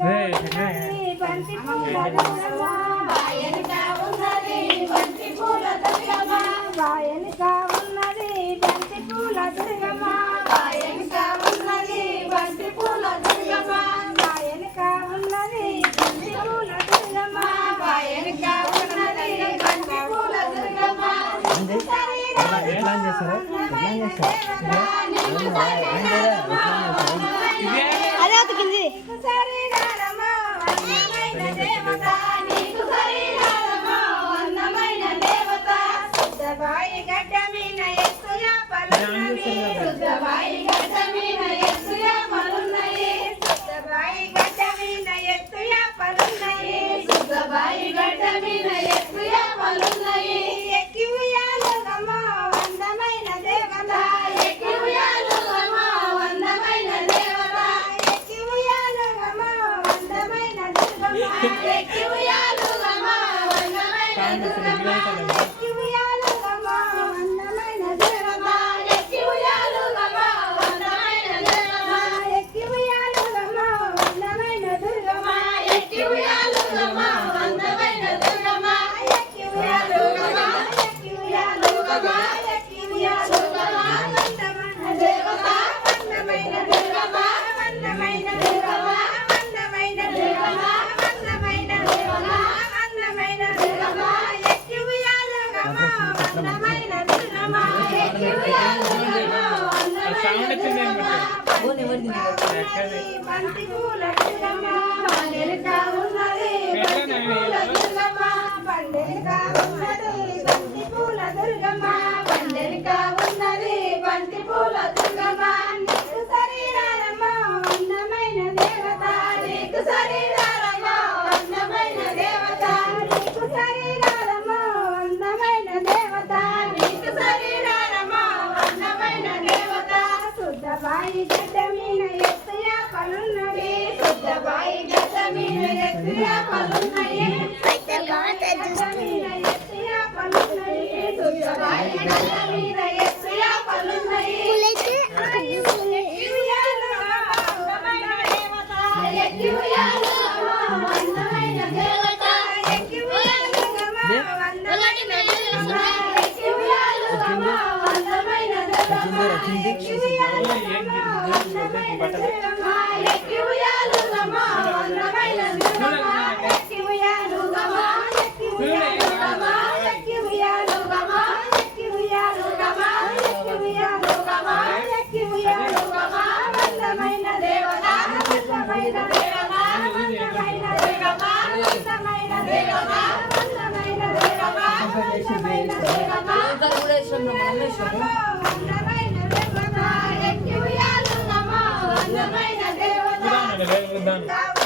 బంతి పూల దుర్గమ్మ వాయనిక ఉన్నది బంతి పూల దుర్గమ్మ వాయనిక ఉన్నది బంతి పూల దుర్గమ్మ వాయనిక ఉన్నది బంతి పూల దుర్గమ్మ వాయనిక ఉన్నది బంతి పూల దుర్గమ్మ వాయనిక ఉన్నది బంతి పూల దుర్గమ్మ అదే అతికింది బంతి పూల దుర్గమ్మ పండెలక ఉన్నది బంతి పూల దుర్గమ్మ పండెలక ఉన్నది బంతి పూల దుర్గమ్మ పండెలక ఉన్నది బంతి పూల దుర్గమ్మ నీకు శరీరమ్మ అందమైన దేవత నీకు శరీరమ్మ అందమైన దేవత నీకు శరీరమ్మ అందమైన దేవత నీకు శరీరమ్మ అందమైన దేవత శుద్ధబాయి గడ్డ మీద ఎత్తుయా పలున్నవి శుద్ధబాయి గడ్డ మీద ఎత్తుయా పలున్నవి ఎత్తుయా పలున్నవి శుద్ధబాయి గడ్డ మీద ఎత్తుయా పలున్నవి అందమైన దేవత